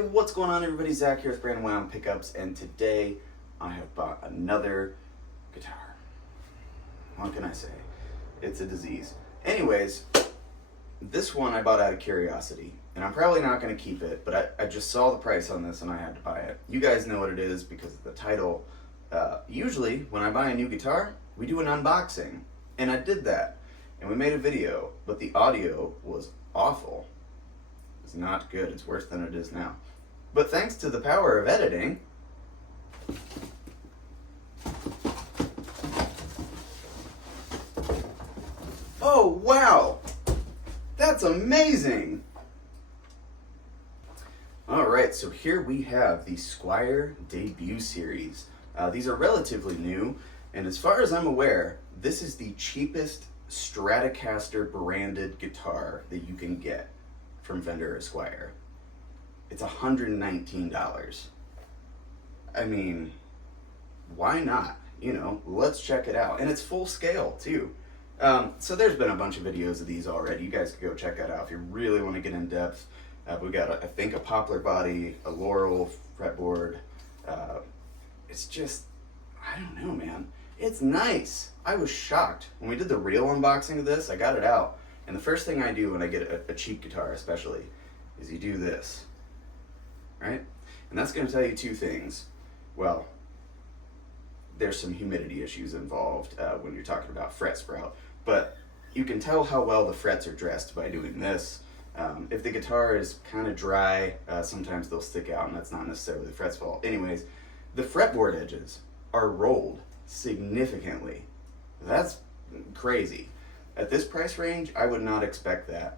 Hey, what's going on everybody? Zach here with Brandon Wound Pickups, and today I have bought another guitar. What can I say? It's a disease. Anyways, this one I bought out of curiosity, and I'm probably not going to keep it, but I just saw the price on this and I had to buy it. You guys know what it is because of the title. Usually, when I buy a new guitar, we do an unboxing, and I did that, and we made a video, but the audio was awful. It's not good. It's worse than it is now. But thanks to the power of editing, oh wow, that's amazing. Alright, so here we have the Squier debut series. These are relatively new, and as far as I'm aware, this is the cheapest Stratocaster branded guitar that you can get from Fender or Squier. It's $119. I mean, why not? You know, let's check it out. And it's full scale too. So there's been a bunch of videos of these already. You guys can go check that out if you really want to get in depth. We got, I think, a poplar body, a laurel fretboard. It's just, I don't know, man. It's nice. I was shocked. When we did the real unboxing of this, I got it out. And the first thing I do when I get a cheap guitar especially is you do this, right? And that's going to tell you two things. Well, there's some humidity issues involved when you're talking about fret sprout, but you can tell how well the frets are dressed by doing this. If the guitar is kind of dry, sometimes they'll stick out, and that's not necessarily the fret's fault. Anyways, the fretboard edges are rolled significantly. That's crazy. At this price range, I would not expect that.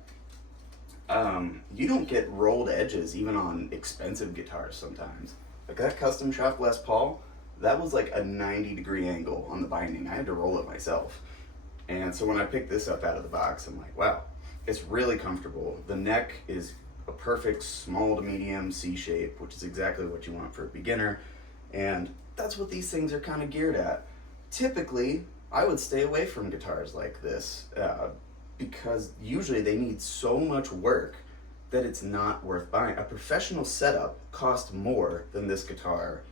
You don't get rolled edges even on expensive guitars sometimes. Like that custom shop Les Paul, that was like a 90-degree angle on the binding. I had to roll it myself. And so when I picked this up out of the box, I'm like, wow, it's really comfortable. The neck is a perfect small to medium C shape, which is exactly what you want for a beginner. And that's what these things are kind of geared at. Typically, I would stay away from guitars like this because usually they need so much work that it's not worth buying. A professional setup costs more than this guitar.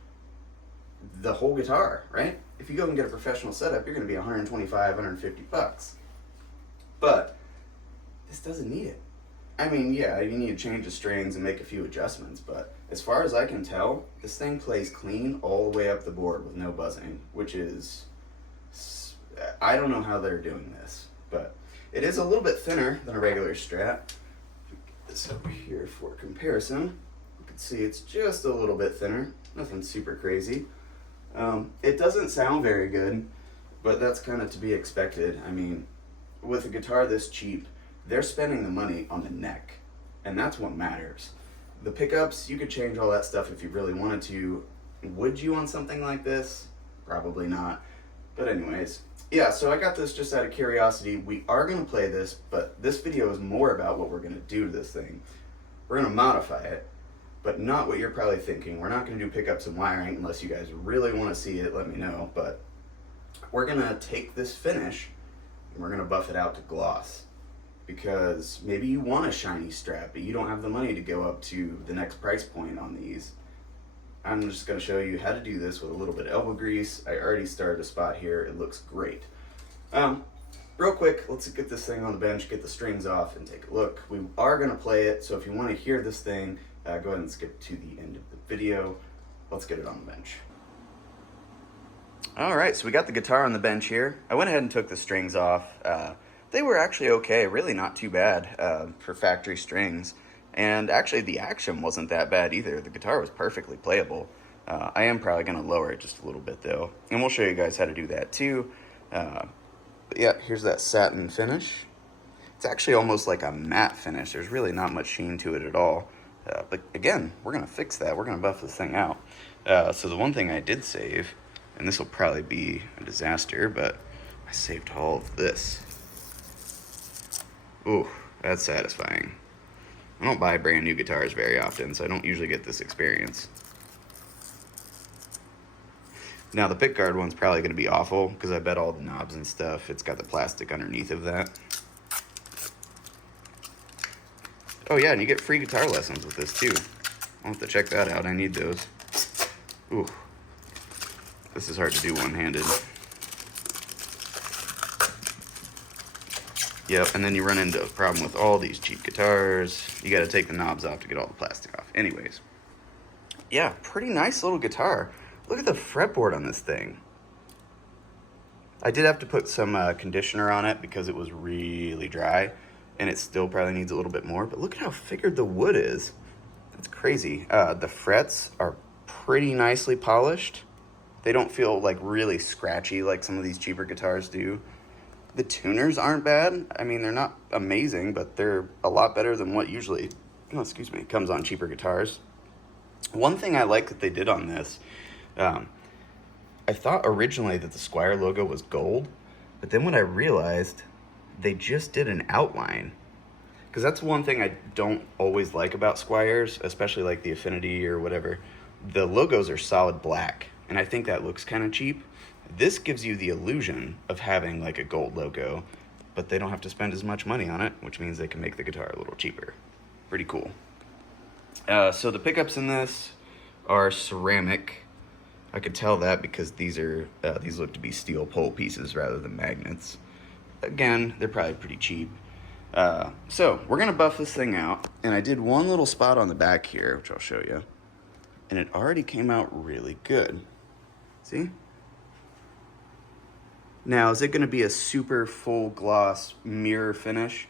The whole guitar, right? If you go and get a professional setup, you're going to be 125, 150 bucks. But this doesn't need it. I mean, yeah, you need to change the strings and make a few adjustments, but as far as I can tell, this thing plays clean all the way up the board with no buzzing, which is, I don't know how they're doing this, but it is a little bit thinner than a regular Strat. If we get this over here for comparison, you can see it's just a little bit thinner, nothing super crazy. It doesn't sound very good, but that's kind of to be expected. I mean, with a guitar this cheap, they're spending the money on the neck, and that's what matters. The pickups, you could change all that stuff if you really wanted to. Would you on something like this? Probably not. But anyways, yeah, so I got this just out of curiosity. We are going to play this, but this video is more about what we're going to do to this thing. We're going to modify it, but not what you're probably thinking. We're not going to do pickups and wiring unless you guys really want to see it, let me know. But we're going to take this finish and we're going to buff it out to gloss. Because maybe you want a shiny Strat, but you don't have the money to go up to the next price point on these. I'm just going to show you how to do this with a little bit of elbow grease. I already started a spot here. It looks great. Real quick, let's get this thing on the bench, get the strings off, and take a look. We are going to play it, so if you want to hear this thing, go ahead and skip to the end of the video. Let's get it on the bench. Alright, so we got the guitar on the bench here. I went ahead and took the strings off. They were actually okay, really not too bad for factory strings. And actually the action wasn't that bad either. The guitar was perfectly playable. I am probably going to lower it just a little bit though. And we'll show you guys how to do that too. But yeah, here's that satin finish. It's actually almost like a matte finish. There's really not much sheen to it at all. But again, we're going to fix that. We're going to buff this thing out. So the one thing I did save, and this will probably be a disaster, but I saved all of this. Ooh, that's satisfying. I don't buy brand new guitars very often, so I don't usually get this experience. Now the pickguard one's probably going to be awful, because I bet all the knobs and stuff, it's got the plastic underneath of that. Oh yeah, and you get free guitar lessons with this too. I'll have to check that out. I need those. Ooh, this is hard to do one-handed. Yep, and then you run into a problem with all these cheap guitars. You got to take the knobs off to get all the plastic off. Anyways, yeah, pretty nice little guitar. Look at the fretboard on this thing. I did have to put some conditioner on it because it was really dry, and it still probably needs a little bit more, but look at how figured the wood is. That's crazy. The frets are pretty nicely polished. They don't feel like really scratchy like some of these cheaper guitars do. The tuners aren't bad. I mean, they're not amazing, but they're a lot better than what usually, comes on cheaper guitars. One thing I like that they did on this, I thought originally that the Squier logo was gold, but then when I realized they just did an outline, because that's one thing I don't always like about Squiers, especially like the Affinity or whatever. The logos are solid black, and I think that looks kind of cheap. This gives you the illusion of having like a gold logo, but they don't have to spend as much money on it, which means they can make the guitar a little cheaper. Pretty cool. So the pickups in this are ceramic. I could tell that because these look to be steel pole pieces rather than magnets. Again, they're probably pretty cheap. So we're gonna buff this thing out, and I did one little spot on the back here, which I'll show you, and it already came out really good. See? Now, is it going to be a super full gloss mirror finish?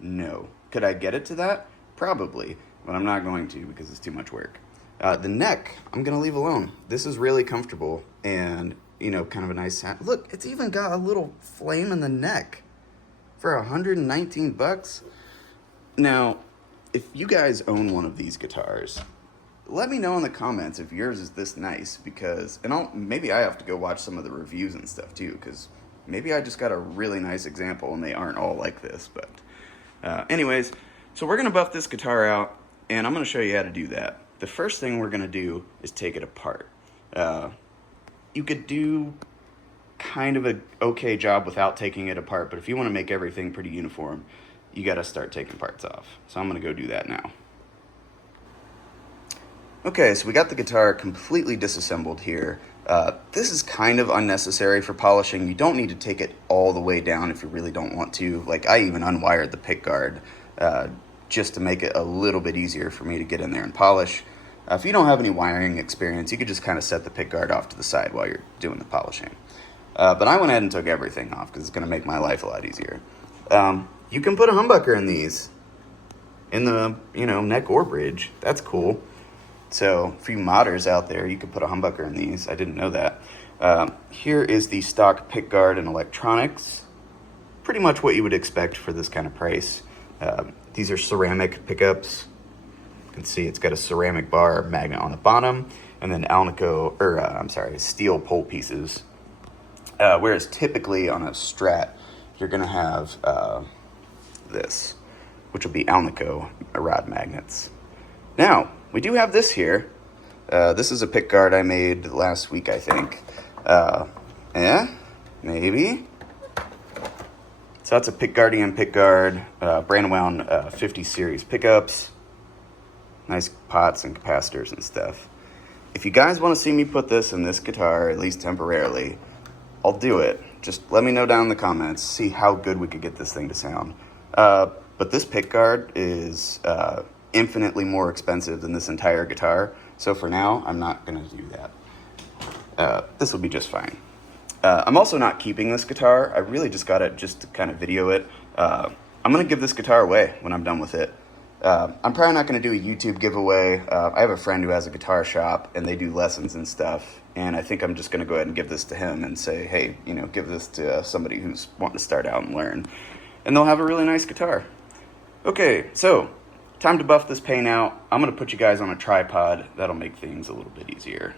No. Could I get it to that? Probably, but I'm not going to because it's too much work. The neck, I'm going to leave alone. This is really comfortable and, kind of a nice sound. Look, it's even got a little flame in the neck for 119 bucks. Now, if you guys own one of these guitars, let me know in the comments if yours is this nice, because, maybe I have to go watch some of the reviews and stuff too, because maybe I just got a really nice example and they aren't all like this, but anyways, so we're going to buff this guitar out, and I'm going to show you how to do that. The first thing we're going to do is take it apart. You could do kind of an okay job without taking it apart, but if you want to make everything pretty uniform, you got to start taking parts off. So I'm going to go do that now. Okay, so we got the guitar completely disassembled here. This is kind of unnecessary for polishing. You don't need to take it all the way down if you really don't want to. Like, I even unwired the pick guard just to make it a little bit easier for me to get in there and polish. If you don't have any wiring experience, you could just kind of set the pick guard off to the side while you're doing the polishing. But I went ahead and took everything off because it's going to make my life a lot easier. You can put a humbucker in these, in the neck or bridge. That's cool. So for you modders out there, you could put a humbucker in these. I didn't know that. Here is the stock pick guard and electronics. Pretty much what you would expect for this kind of price. These are ceramic pickups. You can see it's got a ceramic bar magnet on the bottom, and then steel pole pieces. Whereas typically on a Strat, you're gonna have this, which will be Alnico rod magnets. Now, we do have this here. This is a pick guard I made last week, I think. Maybe. So that's a pick guard, brand wound 50 series pickups. Nice pots and capacitors and stuff. If you guys want to see me put this in this guitar, at least temporarily, I'll do it. Just let me know down in the comments, see how good we could get this thing to sound. But this pick guard is infinitely more expensive than this entire guitar. So for now, I'm not going to do that. This will be just fine. I'm also not keeping this guitar. I really just got it just to kind of video it. I'm going to give this guitar away when I'm done with it. I'm probably not going to do a YouTube giveaway. I have a friend who has a guitar shop and they do lessons and stuff. And I think I'm just going to go ahead and give this to him and say, hey, give this to somebody who's wanting to start out and learn. And they'll have a really nice guitar. Okay, so time to buff this paint out. I'm going to put you guys on a tripod. That'll make things a little bit easier.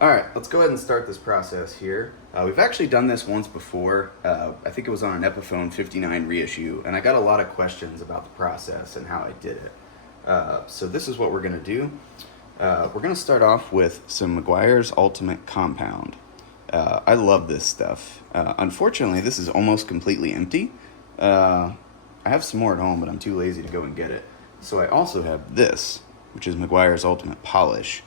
All right, let's go ahead and start this process here. We've actually done this once before. I think it was on an Epiphone 59 reissue, and I got a lot of questions about the process and how I did it. So this is what we're going to do. We're going to start off with some Meguiar's Ultimate Compound. I love this stuff. Unfortunately, this is almost completely empty. I have some more at home, but I'm too lazy to go and get it. So I also have this. which is Meguiar's Ultimate Polish.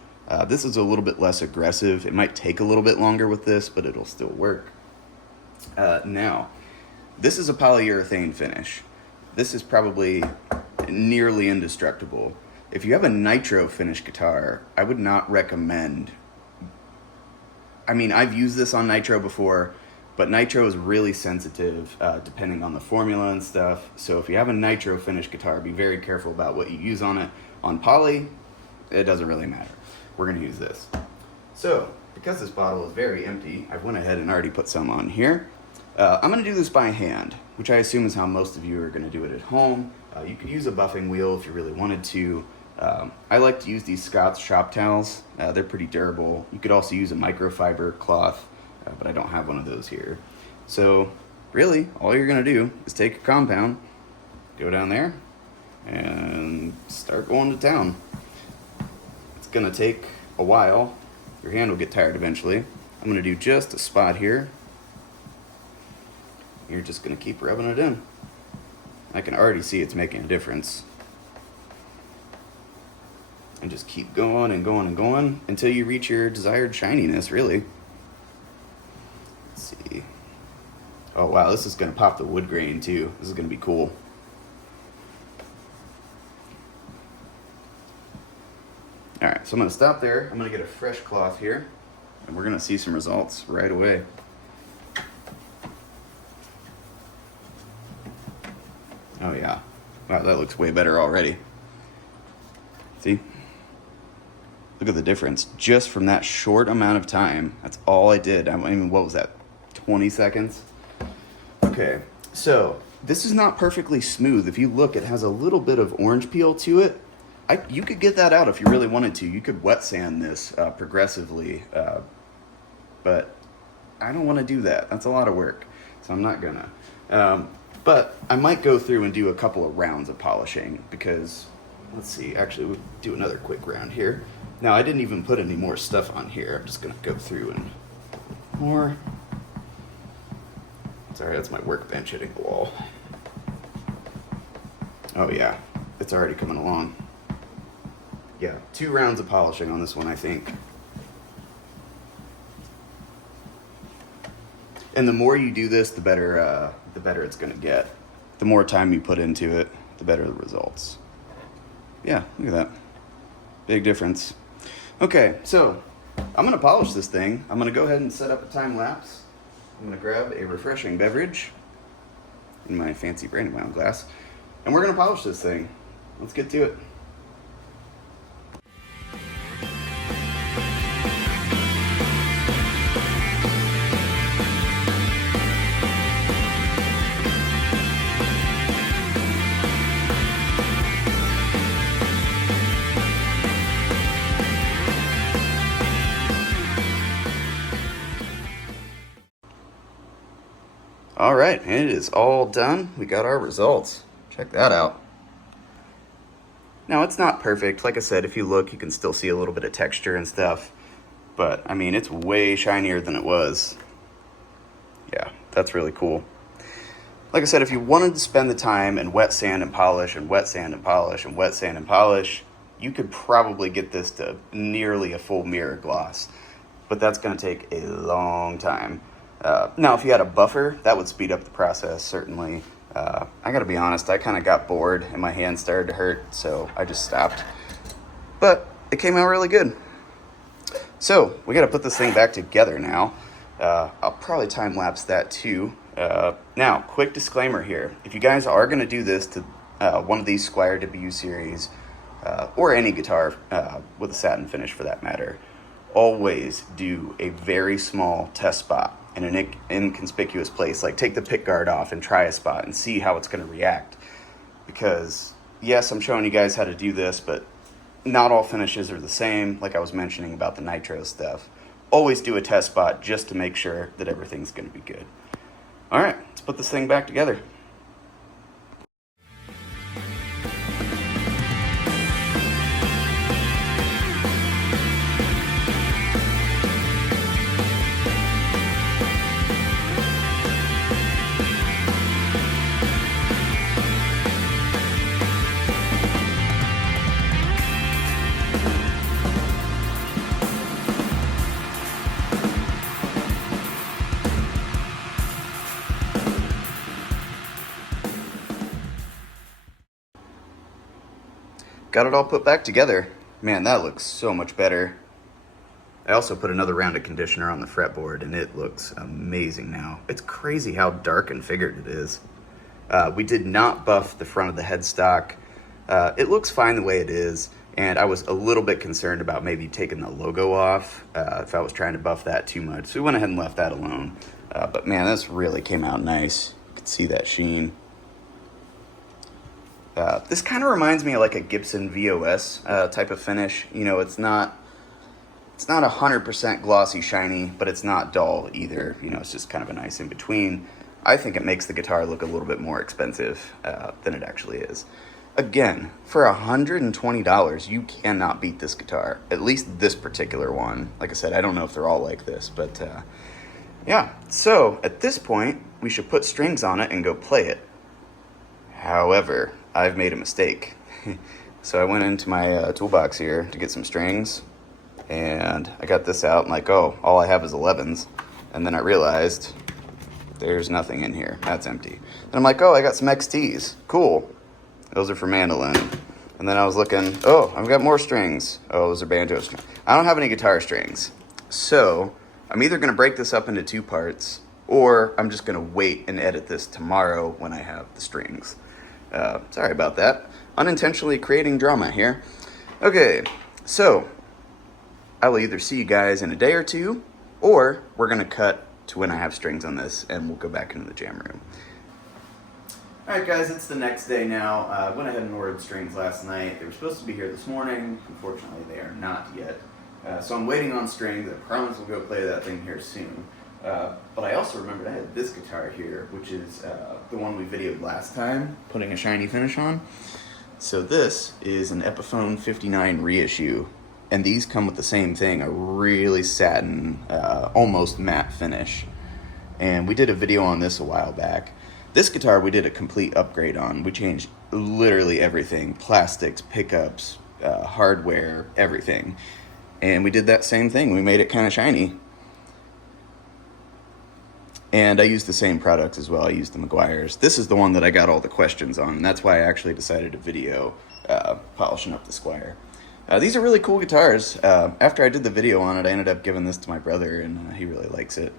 This is a little bit less aggressive. It might take a little bit longer with this, but it'll still work. Now, this is a polyurethane finish. This is probably nearly indestructible. If you have a nitro finish guitar, I would not recommend. I mean, I've used this on nitro before, but nitro is really sensitive depending on the formula and stuff. So if you have a nitro finish guitar, be very careful about what you use on it. On poly, it doesn't really matter. We're gonna use this. So, because this bottle is very empty, I went ahead and already put some on here. I'm gonna do this by hand, which I assume is how most of you are gonna do it at home. You could use a buffing wheel if you really wanted to. I like to use these Scott's shop towels. They're pretty durable. You could also use a microfiber cloth, but I don't have one of those here. So really, all you're gonna do is take a compound, go down there, and start going to town. It's gonna take a while. Your hand will get tired eventually. I'm gonna do just a spot here. You're just gonna keep rubbing it in. I can already see it's making a difference. And just keep going and going and going until you reach your desired shininess, really. Let's see. Oh wow, this is gonna pop the wood grain too. This is gonna be cool. All right, so I'm gonna stop there. I'm gonna get a fresh cloth here, and we're gonna see some results right away. Oh yeah, wow, that looks way better already. See? Look at the difference just from that short amount of time. That's all I did. I mean, what was that, 20 seconds? Okay, so this is not perfectly smooth. If you look, it has a little bit of orange peel to it. You could get that out if you really wanted to. You could wet sand this progressively, but I don't want to do that. That's a lot of work, so I'm not gonna. But I might go through and do a couple of rounds of polishing because, let's see, actually we'll do another quick round here. Now I didn't even put any more stuff on here. I'm just gonna go through and more. Sorry, that's my workbench hitting the wall. Oh yeah, it's already coming along. Yeah, 2 rounds of polishing on this one, I think. And the more you do this, the better it's gonna get. The more time you put into it, the better the results. Yeah, look at that. Big difference. Okay, so I'm gonna polish this thing. I'm gonna go ahead and set up a time lapse. I'm gonna grab a refreshing beverage in my fancy Brandywine glass, and we're gonna polish this thing. Let's get to it. All right, and it is all done. We got our results. Check that out. Now, it's not perfect. Like I said, if you look, you can still see a little bit of texture and stuff. But, I mean, it's way shinier than it was. Yeah, that's really cool. Like I said, if you wanted to spend the time and wet sand and polish and wet sand and polish and wet sand and polish, you could probably get this to nearly a full mirror gloss. But that's going to take a long time. Now, if you had a buffer, that would speed up the process, certainly. I gotta be honest, I kind of got bored and my hands started to hurt, so I just stopped. But it came out really good. So, we gotta put this thing back together now. I'll probably time-lapse that too. Now, quick disclaimer here. If you guys are gonna do this to one of these Squier debut series, or any guitar with a satin finish for that matter, always do a very small test spot in an inconspicuous place. Like, take the pick guard off and try a spot and see how it's going to react. Because, yes, I'm showing you guys how to do this, but not all finishes are the same, like I was mentioning about the nitro stuff. Always do a test spot just to make sure that everything's going to be good. All right, let's put this thing back together. got it all put back together. Man, that looks so much better. I also put another round of conditioner on the fretboard, and it looks amazing now. It's crazy how dark and figured it is. We did not buff the front of the headstock. It looks fine the way it is, and I was a little bit concerned about maybe taking the logo off if I was trying to buff that too much. So we went ahead and left that alone. But man, this really came out nice. You can see that sheen. This kind of reminds me of like a Gibson VOS type of finish. You know, it's not 100% glossy shiny, but it's not dull either. You know, it's just kind of a nice in between. I think it makes the guitar look a little bit more expensive than it actually is. Again, for $120, you cannot beat this guitar. At least this particular one. Like I said, I don't know if they're all like this, but yeah. So at this point, we should put strings on it and go play it. However, I've made a mistake. So I went into my toolbox here to get some strings, and I got this out and like, oh, all I have is 11s. And then I realized there's nothing in here. That's empty. And I'm like, oh, I got some XTs. Cool. Those are for mandolin. And then I was looking, oh, I've got more strings. Oh, those are banjo strings. I don't have any guitar strings. So I'm either going to break this up into 2 parts, or I'm just going to wait and edit this tomorrow when I have the strings. Sorry about that. Unintentionally creating drama here. Okay, so I will either see you guys in a day or 2, or we're going to cut to when I have strings on this, and we'll go back into the jam room. Alright guys, it's the next day now. I went ahead and ordered strings last night. They were supposed to be here this morning. Unfortunately, they are not yet. So I'm waiting on strings. I promise we'll go play that thing here soon. But I also remembered I had this guitar here, which is the one we videoed last time, putting a shiny finish on. So this is an Epiphone 59 reissue, and these come with the same thing, a really satin, almost matte finish. And we did a video on this a while back. This guitar we did a complete upgrade on. We changed literally everything, plastics, pickups, hardware, everything. And we did that same thing. We made it kind of shiny. And I used the same product as well. I used the Squiers. This is the one that I got all the questions on, and that's why I actually decided to video polishing up the Squier. These are really cool guitars. After I did the video on it, I ended up giving this to my brother, and he really likes it.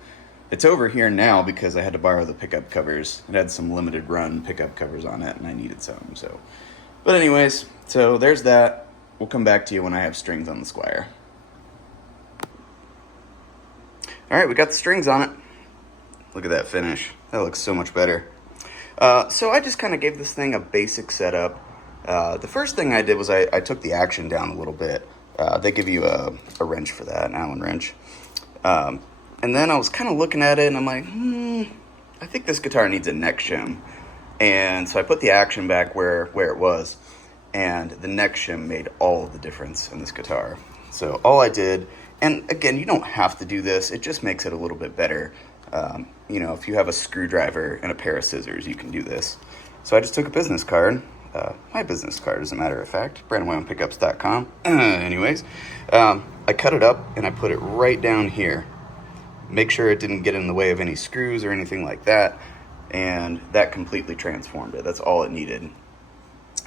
It's over here now because I had to borrow the pickup covers. It had some limited run pickup covers on it, and I needed some. So, but anyways, so there's that. We'll come back to you when I have strings on the Squier. All right, we got the strings on it. Look at that finish. That looks so much better. So I just kind of gave this thing a basic setup. The first thing I did was I took the action down a little bit. They give you a wrench for that, an Allen wrench. And then I was kind of looking at it, and I'm like, I think this guitar needs a neck shim. And so I put the action back where it was, and the neck shim made all the difference in this guitar. So all I did, and again, you don't have to do this, it just makes it a little bit better. You know, if you have a screwdriver and a pair of scissors, you can do this. So I just took a business card, my business card as a matter of fact, brandonwayonpickups.com. Anyways, I cut it up and I put it right down here. Make sure it didn't get in the way of any screws or anything like that, and that completely transformed it. That's all it needed.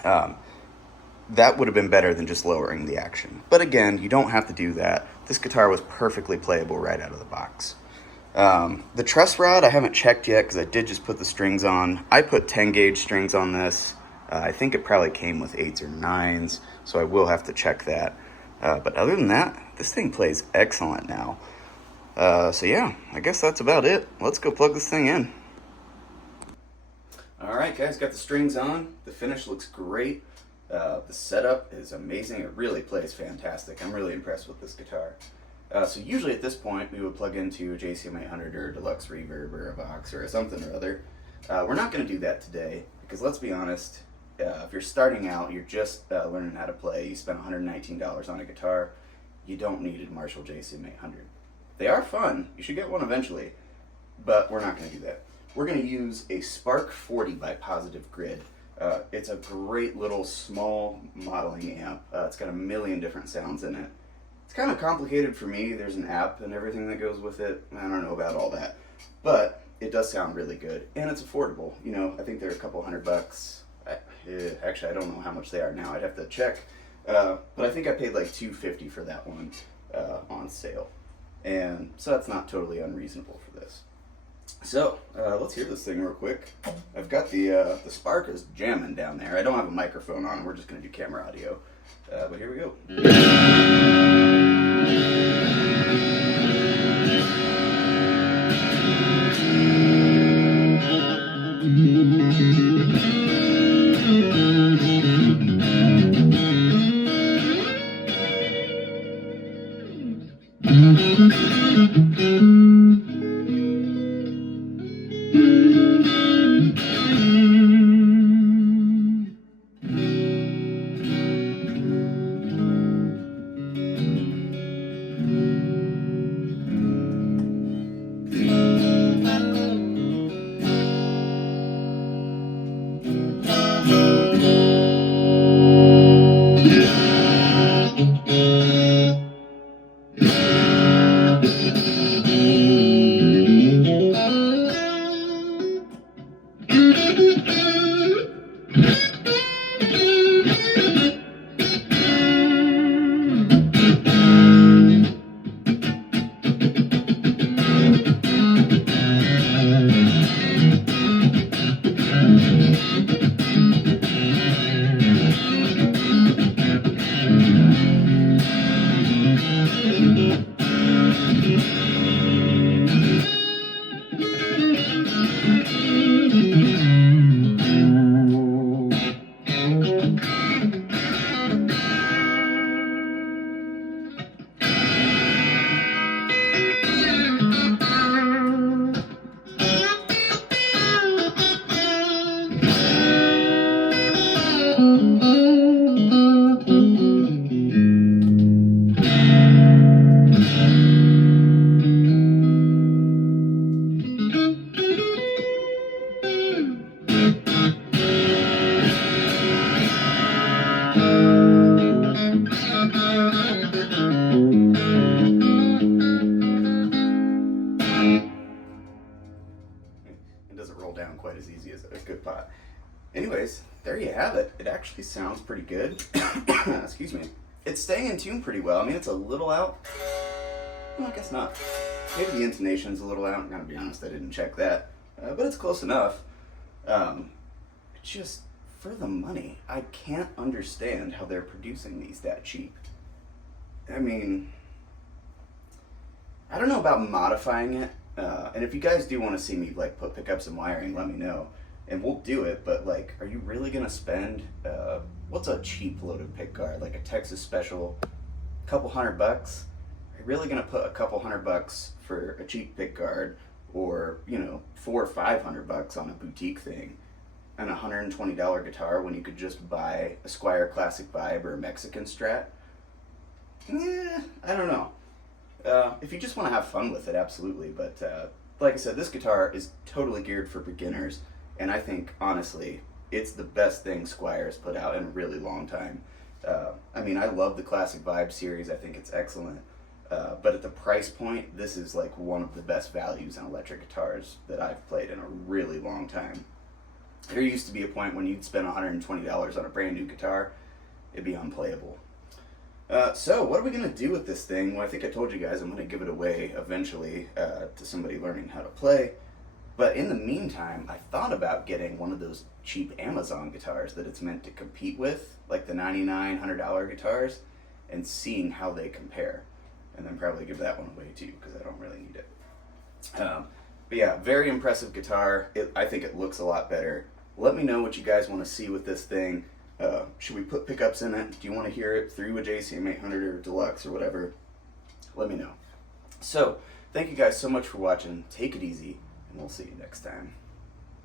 That would have been better than just lowering the action. But again, you don't have to do that. This guitar was perfectly playable right out of the box. The truss rod I haven't checked yet because I did just put the strings on. I put 10 gauge strings on this. I think it probably came with 8s or 9s, so I will have to check that. But other than that, this thing plays excellent now. So yeah, I guess that's about it. Let's go plug this thing in. Alright guys, got the strings on. The finish looks great. The setup is amazing. It really plays fantastic. I'm really impressed with this guitar. So usually at this point we would plug into a JCM 800 or a Deluxe Reverb or a Vox or something or other. We're not going to do that today because let's be honest, if you're starting out, you're just learning how to play, you spend $119 on a guitar, you don't need a Marshall JCM 800. They are fun, you should get one eventually, but we're not going to do that. We're going to use a Spark 40 by Positive Grid. It's a great little small modeling amp. It's got a million different sounds in it. It's kind of complicated for me. There's an app and everything that goes with it. I don't know about all that, but it does sound really good, and it's affordable. You know, I think they're a couple $100. actually, I don't know how much they are now. I'd have to check. But I think I paid like $250 for that one on sale. And so that's not totally unreasonable for this. So let's hear this thing real quick. I've got the spark is jamming down there. I don't have a microphone on. We're just going to do camera audio. But here we go. Down quite as easy as a good pot. Anyways, there you have it. It actually sounds pretty good. Excuse me. It's staying in tune pretty well. I mean, it's a little out. Well, I guess not. Maybe the intonation's a little out. I'm gonna be honest, I didn't check that. But it's close enough. Just for the money, I can't understand how they're producing these that cheap. I mean, I don't know about modifying it. And if you guys do want to see me like put pickups and wiring, let me know, and we'll do it. But like, are you really gonna spend what's a cheap loaded pick guard, like a Texas Special, a couple $100? Are you really gonna put a couple $100 for a cheap pick guard, or $400 or $500 on a boutique thing, and a $120 guitar when you could just buy a Squier Classic Vibe or a Mexican Strat? I don't know. If you just want to have fun with it, absolutely. But like I said, this guitar is totally geared for beginners, and I think, honestly, it's the best thing Squier has put out in a really long time. I mean, I love the Classic Vibe series. I think it's excellent. But at the price point, this is like one of the best values in electric guitars that I've played in a really long time. There used to be a point when you'd spend $120 on a brand new guitar, it'd be unplayable. So what are we going to do with this thing? Well, I think I told you guys I'm going to give it away eventually to somebody learning how to play. But in the meantime, I thought about getting one of those cheap Amazon guitars that it's meant to compete with, like the $99, $100 guitars, and seeing how they compare. And then probably give that one away too, because I don't really need it. But yeah, very impressive guitar. I think it looks a lot better. Let me know what you guys want to see with this thing. Should we put pickups in it? Do you want to hear it through a JCM 800 or Deluxe or whatever? Let me know. So, thank you guys so much for watching. Take it easy, and we'll see you next time.